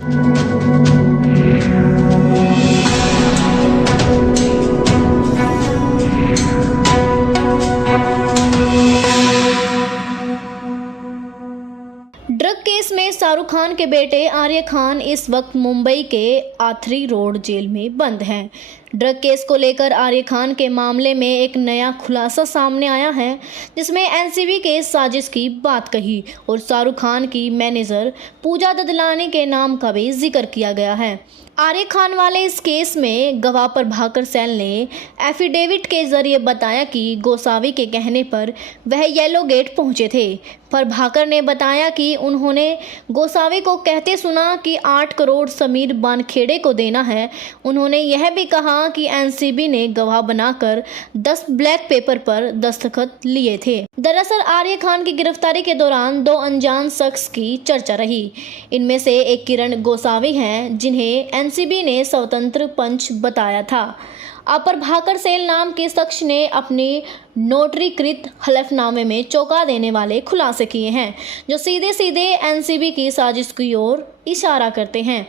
Drug case में शाहरुख खान के बेटे आर्य खान इस वक्त मुंबई के आथरी रोड जेल में बंद हैं। ड्रग केस को लेकर आर्य खान के मामले में एक नया खुलासा सामने आया है, जिसमें एनसीबी के साजिश की बात कही और शाहरुख खान की मैनेजर पूजा ददलानी के नाम का भी जिक्र किया गया है। आर्य खान वाले इस केस में गवाह प्रभाकर सैल ने एफिडेविट के जरिए बताया कि गोसावी के कहने पर वह येलो गेट पहुंचे थे। प्रभाकर ने बताया कि उन्होंने गोसावी को कहते सुना कि 8 करोड़ समीर बानखेड़े को देना है। उन्होंने यह भी कहा कि एनसीबी ने गवाह बनाकर 10 ब्लैक पेपर पर दस्तखत लिए थे। दरअसल आर्य खान की गिरफ्तारी के दौरान 2 अनजान शख्स की चर्चा रही। इनमें से एक किरण गोसावी हैं, जिन्हें एनसीबी ने स्वतंत्र पंच बताया था। प्रभाकर सैल नाम के शख्स ने अपनी नोटरीकृत हलफनामे में चौंका देने वाले खुलासे किए हैं, जो सीधे सीधे एनसीबी की साजिश की ओर इशारा करते हैं।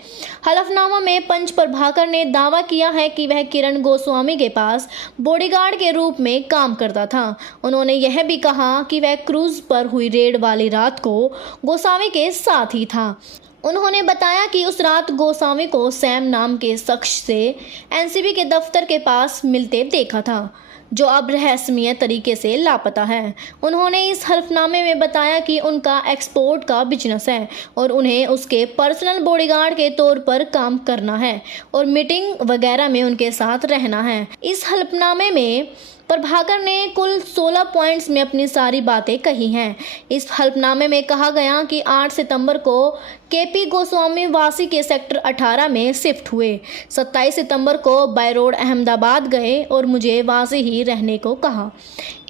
हलफनामा में पंच प्रभाकर ने दावा किया है कि वह किरण गोस्वामी के पास बॉडीगार्ड के रूप में काम करता था। उन्होंने यह भी कहा कि वह क्रूज पर हुई रेड वाली रात को गोस्वामी के साथ ही था। उन्होंने बताया कि उस रात गोस्वामी को सैम नाम के शख्स से एनसीबी के दफ्तर के पास मिलते देखा था, जो अब रहस्यमय तरीके से लापता है। उन्होंने इस हलफनामे में बताया कि उनका एक्सपोर्ट का बिजनेस है और उन्हें उसके पर्सनल बॉडीगार्ड के तौर पर काम करना है और मीटिंग वगैरह में उनके साथ रहना है। इस हलफनामे में प्रभाकर ने कुल 16 पॉइंट्स में अपनी सारी बातें कही हैं। इस हलफनामे में कहा गया कि 8 सितंबर को केपी गोस्वामी वासी के सेक्टर 18 में शिफ्ट हुए। 27 सितंबर को बाय रोड अहमदाबाद गए और मुझे वासी ही रहने को कहा।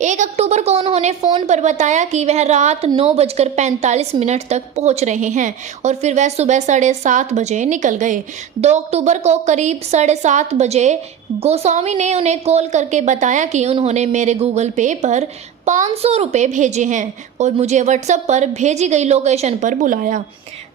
1 अक्टूबर को उन्होंने फ़ोन पर बताया कि वह रात 9:45 तक पहुंच रहे हैं और फिर वह सुबह 7:30 बजे निकल गए। 2 अक्टूबर को करीब 7:30 बजे गोस्वामी ने उन्हें कॉल करके बताया कि उन्होंने मेरे गूगल पे पर 500 रुपये भेजे हैं और मुझे व्हाट्सएप पर भेजी गई लोकेशन पर बुलाया।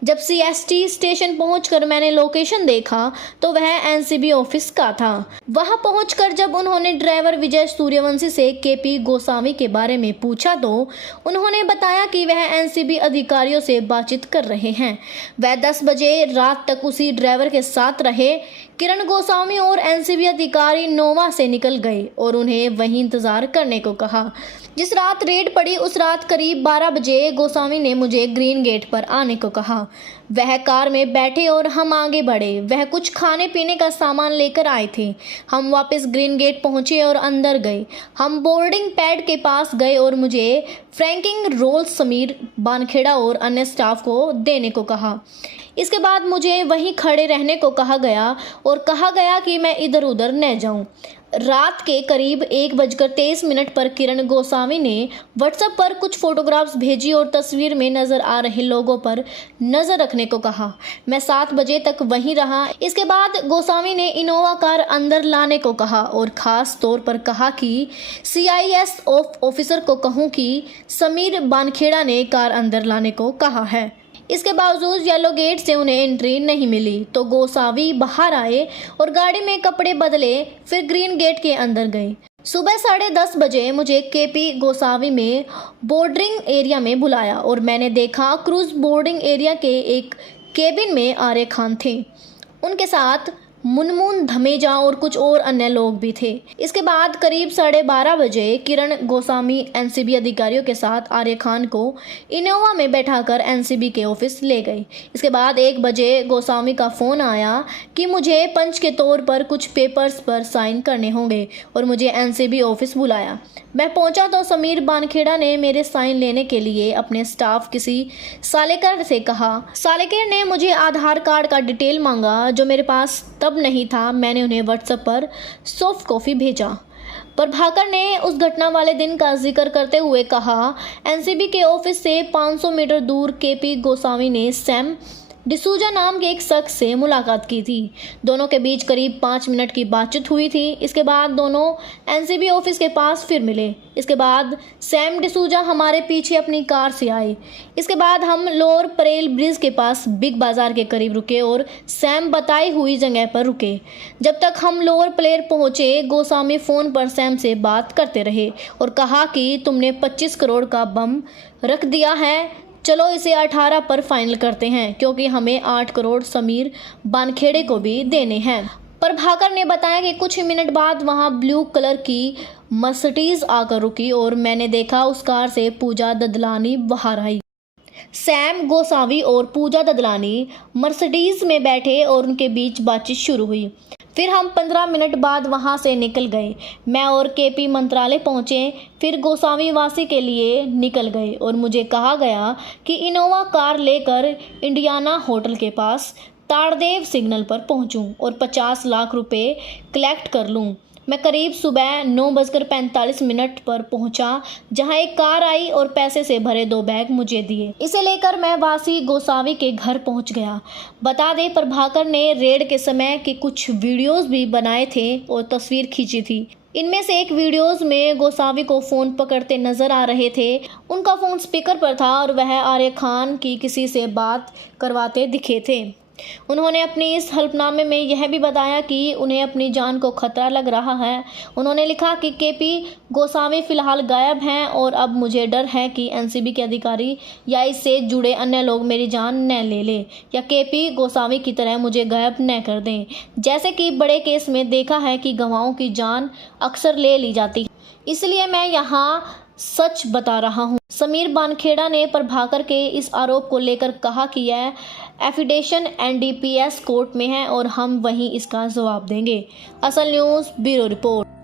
जब सीएसटी स्टेशन पहुंचकर मैंने लोकेशन देखा तो वह एनसीबी ऑफिस का था। वहां पहुंचकर जब उन्होंने ड्राइवर विजय सूर्यवंशी से केपी गोस्वामी के बारे में पूछा तो उन्होंने बताया कि वह एनसीबी अधिकारियों से बातचीत कर रहे हैं। वह 10 बजे रात तक उसी ड्राइवर के साथ रहे। किरण गोस्वामी और एनसीबी अधिकारी नोवा से निकल गए और उन्हें वहीं इंतजार करने को कहा। जिस रात रेड पड़ी उस रात करीब 12 बजे गोस्वामी ने मुझे ग्रीन गेट पर आने को कहा। वह कार में बैठे और हम आगे बढ़े। वह कुछ खाने पीने का सामान लेकर आए थे। हम वापस ग्रीन गेट पहुंचे और अंदर गए। हम बोर्डिंग पैड के पास गए और मुझे फ्रैंकिंग रोल्स समीर बानखेड़ा और अन्य स्टाफ को देने को कहा। इसके बाद मुझे वहीं खड़े रहने को कहा गया और कहा गया कि मैं इधर उधर न जाऊं। रात के करीब 1:23 पर किरण गोस्वामी ने व्हाट्सएप पर कुछ फोटोग्राफ्स भेजी और तस्वीर में नजर आ रहे लोगों पर नजर रखने को कहा। मैं 7 बजे तक वहीं रहा। इसके बाद गोस्वामी ने इनोवा कार अंदर लाने को कहा और खास तौर पर कहा कि CIS ऑफिसर को कहूं कि समीर बानखेड़ा ने कार अंदर लाने को कहा है। इसके बावजूद येलो गेट से उन्हें एंट्री नहीं मिली तो गोसावी बाहर आए और गाड़ी में कपड़े बदले, फिर ग्रीन गेट के अंदर गए। सुबह 10:30 बजे मुझे केपी गोसावी में बोर्डिंग एरिया में बुलाया और मैंने देखा क्रूज बोर्डिंग एरिया के एक केबिन में आर्य खान थे। उनके साथ मुनमुन धमेजा और कुछ और अन्य लोग भी थे। इसके बाद करीब 12:30 बजे किरण गोस्वामी एनसीबी अधिकारियों के साथ आर्य खान को इनोवा में बैठाकर एनसीबी के ऑफिस ले गए। इसके बाद 1 बजे गोस्वामी का फ़ोन आया कि मुझे पंच के तौर पर कुछ पेपर्स पर साइन करने होंगे और मुझे एनसीबी ऑफिस बुलाया। मैं पहुंचा तो समीर बानखेड़ा ने मेरे साइन लेने के लिए अपने स्टाफ किसी सालेकर से कहा। सालेकर ने मुझे आधार कार्ड का डिटेल मांगा, जो मेरे पास तब नहीं था। मैंने उन्हें व्हाट्सएप पर सॉफ्ट कॉपी भेजा। प्रभाकर ने उस घटना वाले दिन का जिक्र करते हुए कहा, एनसीबी के ऑफिस से 500 मीटर दूर केपी गोस्वामी ने सैम डिसूजा नाम के एक शख्स से मुलाकात की थी। दोनों के बीच करीब 5 मिनट की बातचीत हुई थी। इसके बाद दोनों एनसीबी ऑफिस के पास फिर मिले। इसके बाद सैम डिसूजा हमारे पीछे अपनी कार से आए। इसके बाद हम लोअर परेल ब्रिज के पास बिग बाजार के करीब रुके और सैम बताई हुई जगह पर रुके। जब तक हम लोअर परेल पहुंचे, गोस्वामी फ़ोन पर सैम से बात करते रहे और कहा कि तुमने 25 करोड़ का बम रख दिया है, चलो इसे 18 पर फाइनल करते हैं, क्योंकि हमें 8 करोड़ समीर बानखेड़े को भी देने हैं। प्रभाकर ने बताया कि कुछ ही मिनट बाद वहां ब्लू कलर की मर्सिडीज आकर रुकी और मैंने देखा उस कार से पूजा ददलानी बाहर आई। सैम, गोसावी और पूजा ददलानी मर्सिडीज में बैठे और उनके बीच बातचीत शुरू हुई। फिर हम 15 मिनट बाद वहां से निकल गए। मैं और केपी मंत्रालय पहुंचे, फिर गोसावी वासी के लिए निकल गए और मुझे कहा गया कि इनोवा कार लेकर इंडियाना होटल के पास ताड़देव सिग्नल पर पहुंचूं और 50 लाख रुपए कलेक्ट कर लूं। मैं करीब सुबह 9:45 पर पहुंचा, जहां एक कार आई और पैसे से भरे 2 बैग मुझे दिए। इसे लेकर मैं वासी गोसावी के घर पहुंच गया। बता दें, प्रभाकर ने रेड के समय के कुछ वीडियोस भी बनाए थे और तस्वीर खींची थी। इनमें से एक वीडियोस में गोसावी को फ़ोन पकड़ते नजर आ रहे थे। उनका फ़ोन स्पीकर पर था और वह आर्य खान की किसी से बात करवाते दिखे थे। उन्होंने अपनी इस हल्फनामे में यह भी बताया कि उन्हें अपनी जान को खतरा लग रहा है। उन्होंने लिखा कि केपी गोसावी फिलहाल गायब हैं और अब मुझे डर है कि एनसीबी के अधिकारी या इससे जुड़े अन्य लोग मेरी जान न ले लें या केपी गोसावी की तरह मुझे गायब न कर दें। जैसे कि बड़े केस में देखा है कि गवाहों की जान अक्सर ले ली जाती है, इसलिए मैं यहाँ सच बता रहा हूँ। समीर बानखेड़ा ने प्रभाकर के इस आरोप को लेकर कहा कि यह एफिडेशन एनडीपीएस कोर्ट में है और हम वहीं इसका जवाब देंगे। असल न्यूज़ ब्यूरो रिपोर्ट।